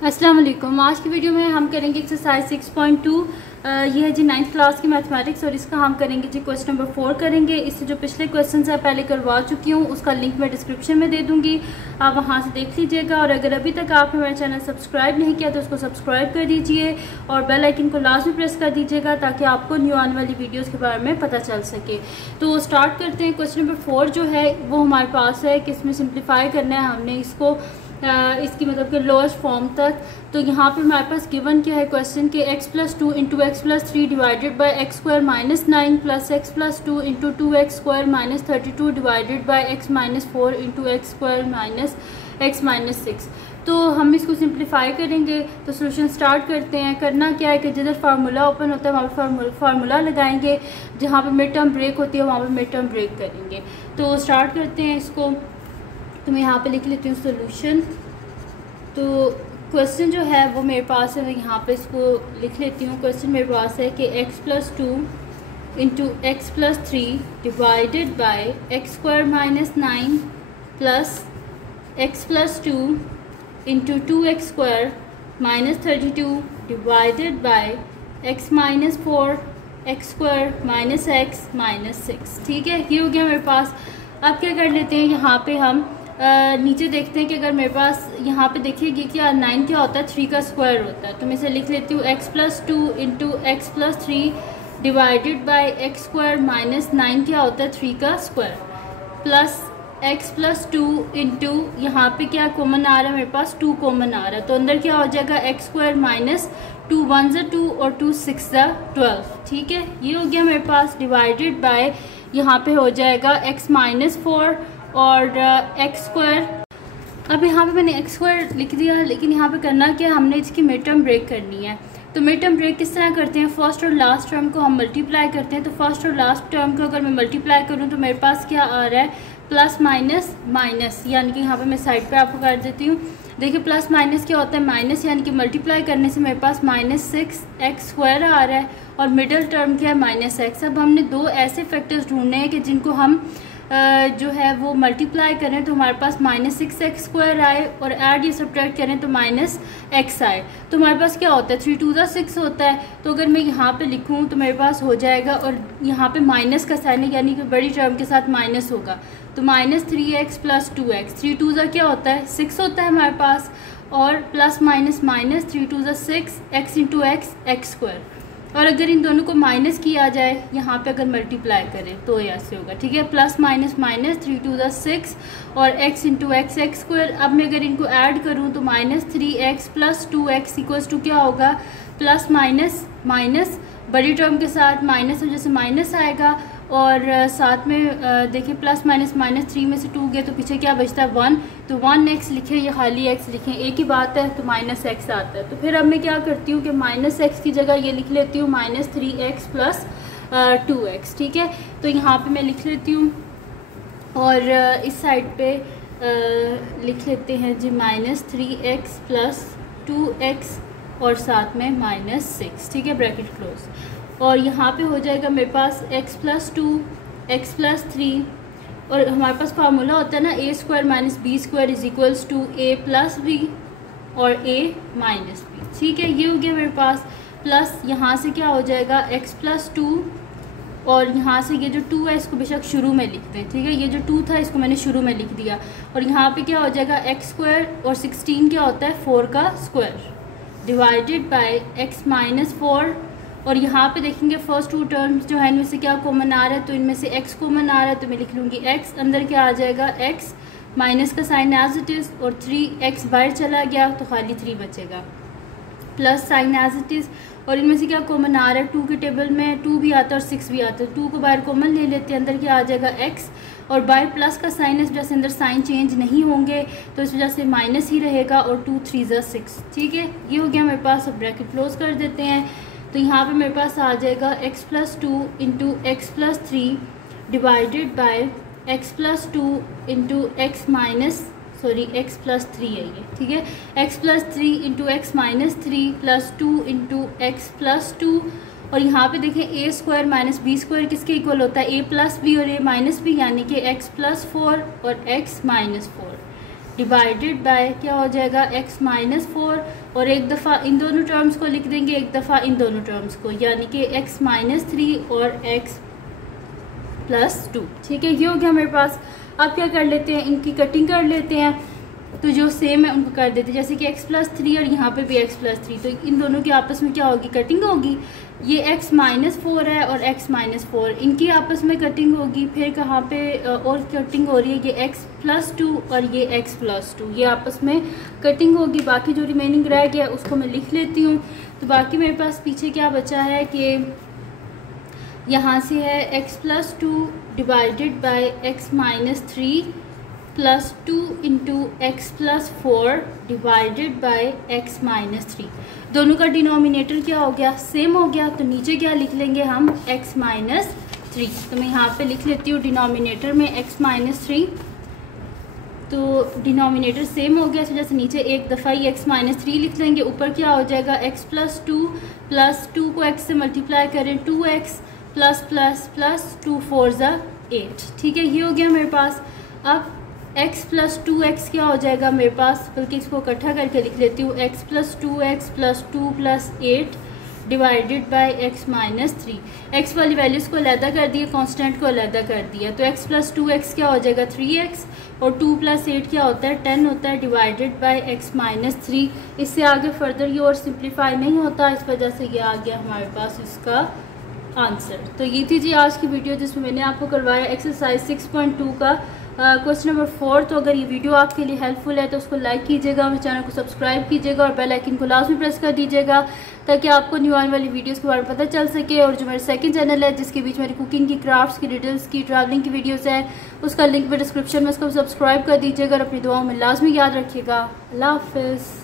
अस्सलाम वालेकुम। आज की वीडियो में हम करेंगे एक्सरसाइज 6.2। ये है जी 9th क्लास की मैथमेटिक्स और इसका हम करेंगे जी क्वेश्चन नंबर 4 करेंगे। इससे जो पिछले क्वेश्चन है पहले करवा चुकी हूँ, उसका लिंक मैं डिस्क्रिप्शन में दे दूँगी, आप वहाँ से देख लीजिएगा। और अगर अभी तक आपने मेरा चैनल सब्सक्राइब नहीं किया तो उसको सब्सक्राइब कर दीजिए और बेल आइकन को लाजमी प्रेस कर दीजिएगा ताकि आपको न्यू आने वाली वीडियोज़ के बारे में पता चल सके। तो स्टार्ट करते हैं। क्वेश्चन नंबर 4 जो है वो हमारे पास है कि इसमें सिंप्लीफाई करना है हमने इसको इसकी मतलब कि लोएस्ट फॉर्म तक। तो यहाँ पे हमारे पास गिवन क्या है क्वेश्चन के x+2 into x plus 3 divided by x square minus 9 plus x+2 into 2x square minus 32 divided by x minus 4 into x square minus x minus 6। तो हम इसको सिंप्लीफाई करेंगे। तो सोल्यूशन स्टार्ट करते हैं। करना क्या है कि जिधर फार्मूला ओपन होता है वहाँ पर फार्मूला लगाएंगे, जहाँ पे मिड टर्म ब्रेक होती है वहाँ पर मिड टर्म ब्रेक करेंगे। तो स्टार्ट करते हैं इसको। तो मैं यहाँ पे लिख लेती हूँ सोल्यूशन। तो क्वेश्चन जो है वो मेरे पास है, मैं यहाँ पे इसको लिख लेती हूँ। क्वेश्चन मेरे पास है कि x+2 into x plus 3 divided by x square minus 9 plus x+2 into 2x square minus 32 divided by x minus 4 x square minus x minus 6। ठीक है, ये हो गया मेरे पास। अब क्या कर लेते हैं, यहाँ पे हम नीचे देखते हैं कि अगर मेरे पास यहाँ पे देखिएगी क्या 9 क्या होता है, 3 का स्क्वायर होता है। तो मैं इसे लिख लेती हूँ x+2 into x plus 3 divided by x square minus 9 क्या होता है, 3 का स्क्वायर प्लस x+2 इंटू यहाँ पे क्या कॉमन आ रहा है मेरे पास, 2 कॉमन आ रहा है। तो अंदर क्या हो जाएगा एक्स स्क्वायर माइनस 2 1 ज़ा 2 और 2 6 ज़ा 12। ठीक है, ये हो गया मेरे पास डिवाइडेड बाय यहाँ पे हो जाएगा x माइनस 4 और एक्स स्क्वायर। अब यहाँ पे मैंने एक्स स्क्वायर लिख दिया, लेकिन यहाँ पे करना क्या, हमने इसकी मिड टर्म ब्रेक करनी है। तो मिड टर्म ब्रेक किस तरह करते हैं, फर्स्ट और लास्ट टर्म को हम मल्टीप्लाई करते हैं। तो फर्स्ट और लास्ट टर्म को अगर मैं मल्टीप्लाई करूँ तो मेरे पास क्या आ रहा है, प्लस माइनस माइनस, यानी कि यहाँ पे मैं साइड पे आपको कर देती हूँ। देखिए प्लस माइनस क्या होता है, माइनस, यानी कि मल्टीप्लाई करने से मेरे पास -6 एक्स स्क्वायर आ रहा है और मिडिल टर्म क्या है -x। अब हमने दो ऐसे फैक्टर्स ढूंढने हैं कि जिनको हम जो है वो मल्टीप्लाई करें तो हमारे पास -6 एक्स स्क्वायर आए और ऐड या सब्ट्रैक्ट करें तो -x आए। तो हमारे पास क्या होता है, 3 2 ज़ा 6 होता है। तो अगर मैं यहाँ पे लिखूँ तो मेरे पास हो जाएगा, और यहाँ पे माइनस का साइन है यानी कि बड़ी टर्म के साथ माइनस होगा। तो -3x प्लस 2x, 3 2 ज़ा क्या होता है, 6 होता है हमारे पास, और प्लस माइनस माइनस 3 2 ज़ा 6 x इंटू एक्स स्क्वायर। और अगर इन दोनों को माइनस किया जाए यहाँ पे अगर मल्टीप्लाई करें तो ऐसे होगा। ठीक है, प्लस माइनस माइनस 3 2 ज़ा 6 और x इंटू एक्स स्क्वायर। अब मैं अगर इनको ऐड करूँ तो -3x plus 2x equals to क्या होगा, प्लस माइनस माइनस बड़ी टर्म के साथ माइनस वजह से माइनस आएगा, और साथ में देखिए प्लस माइनस -3 में से 2 गए तो पीछे क्या बचता है, 1। तो 1x लिखें या खाली x लिखें एक ही बात है, तो -x आता है। तो फिर अब मैं क्या करती हूँ कि -x की जगह ये लिख लेती हूँ -3x प्लस 2x। ठीक है, तो यहाँ पे मैं लिख लेती हूँ और इस साइड पे लिख लेते हैं जी -3x प्लस 2x और साथ में -6। ठीक है, ब्रैकेट क्लोज। और यहाँ पे हो जाएगा मेरे पास x+2 एक्स प्लस 3, और हमारे पास फार्मूला होता है ना a square minus b square is equals to a plus b और a माइनस बी। ठीक है, ये हो गया मेरे पास। प्लस यहाँ से क्या हो जाएगा x+2, और यहाँ से ये जो 2 है इसको बेशक शुरू में लिखते हैं। ठीक है, ये जो 2 था इसको मैंने शुरू में लिख दिया, और यहाँ पे क्या हो जाएगा x स्क्वायर, और 16 क्या होता है 4 का square divided by x minus 4। और यहाँ पे देखेंगे फर्स्ट 2 टर्म्स जो है इनमें से क्या कॉमन आ रहा है, तो इनमें से x कॉमन आ रहा है, तो मैं लिख लूँगी x। अंदर क्या आ जाएगा x, माइनस का साइन एज इट इज़, और 3x बाहर चला गया तो खाली 3 बचेगा, plus sign as it is. और इनमें से क्या कॉमन आ रहा है, 2 के टेबल में 2 भी आता है और 6 भी आता है। 2 को बाहर कॉमन ले लेते हैं, अंदर क्या आ जाएगा x, और बाय प्लस का साइन है, इस वजह से अंदर साइन चेंज नहीं होंगे तो इस वजह से माइनस ही रहेगा, और 2 3 ज़ा 6। ठीक है, ये हो गया मेरे पास। अब ब्रैकेट क्लोज कर देते हैं। तो यहाँ पे मेरे पास आ जाएगा x+2 into x plus 3 divided by x+2 into x plus 3 है ये। ठीक है, x+3 into x minus 3 plus 2 into x plus 2। और यहाँ पे देखें a square minus b square किसके इक्वल होता है, a प्लस बी और a माइनस बी, यानी कि x+4 और x माइनस 4 डिवाइडेड बाय क्या हो जाएगा x-4 और एक दफ़ा इन दोनों टर्म्स को लिख देंगे, एक दफ़ा इन दोनों टर्म्स को, यानी कि x माइनस 3 और x प्लस 2। ठीक है, ये हो गया मेरे पास। अब क्या कर लेते हैं, इनकी कटिंग कर लेते हैं, तो जो सेम है उनको कर देते हैं, जैसे कि x प्लस 3 और यहाँ पे भी x प्लस 3, तो इन दोनों की आपस में क्या होगी, कटिंग होगी। ये x माइनस 4 है और x माइनस 4, इनकी आपस में कटिंग होगी। फिर कहाँ पे और कटिंग हो रही है, ये x प्लस 2 और ये x प्लस 2, ये आपस में कटिंग होगी। बाकी जो रिमेनिंग रह गया उसको मैं लिख लेती हूँ। तो बाकी मेरे पास पीछे क्या बचा है कि यहाँ से है x plus 2 divided by x minus 3 plus 2 into x plus 4 divided by x minus 3। दोनों का डिनोमिनेटर क्या हो गया, सेम हो गया। तो नीचे क्या लिख लेंगे हम, x माइनस 3। तो मैं यहाँ पे लिख लेती हूँ डिनोमिनेटर में x माइनस 3, तो डिनोमिनेटर सेम हो गया, इस वजह से नीचे एक दफ़ा ही x माइनस 3 लिख लेंगे। ऊपर क्या हो जाएगा, x प्लस 2 को x से मल्टीप्लाई करें, 2x प्लस प्लस प्लस 2 4 ज़ा 8। ठीक है, ये हो गया मेरे पास। अब x प्लस 2x क्या हो जाएगा मेरे पास, बल्कि इसको इकट्ठा करके लिख लेती हूँ, x plus 2x plus 2 plus 8 divided by x minus 3। x वाली वैल्यूज़ को अलहदा कर दिया, कांस्टेंट को अलहदा कर दिया, तो x प्लस 2x क्या हो जाएगा 3x, और 2 प्लस 8 क्या होता है 10 होता है, डिवाइडेड बाई x माइनस 3। इससे आगे फर्दर ये और सिंप्लीफाई नहीं होता, इस वजह से ये आ गया हमारे पास इसका आंसर। तो ये थी जी आज की वीडियो, जिसमें मैंने आपको करवाया एक्सरसाइज 6.2 का क्वेश्चन नंबर 4। तो अगर ये वीडियो आपके लिए हेल्पफुल है तो उसको लाइक कीजिएगा, मेरे चैनल को सब्सक्राइब कीजिएगा और बेल आइकन को लाजमी प्रेस कर दीजिएगा, ताकि आपको न्यू आने वाली वीडियोस के बारे में पता चल सके। और जो मेरा सेकंड चैनल है, जिसके बीच मेरी कुकिंग की, क्राफ्ट्स की, डिटेल्स की, ट्रैवलिंग की वीडियोस है, उसका लिंक भी डिस्क्रिप्शन में, उसको सब्सक्राइब कर दीजिएगा और अपनी दुआओं में लाजमी याद रखिएगा। अल्लाह हाफिज़।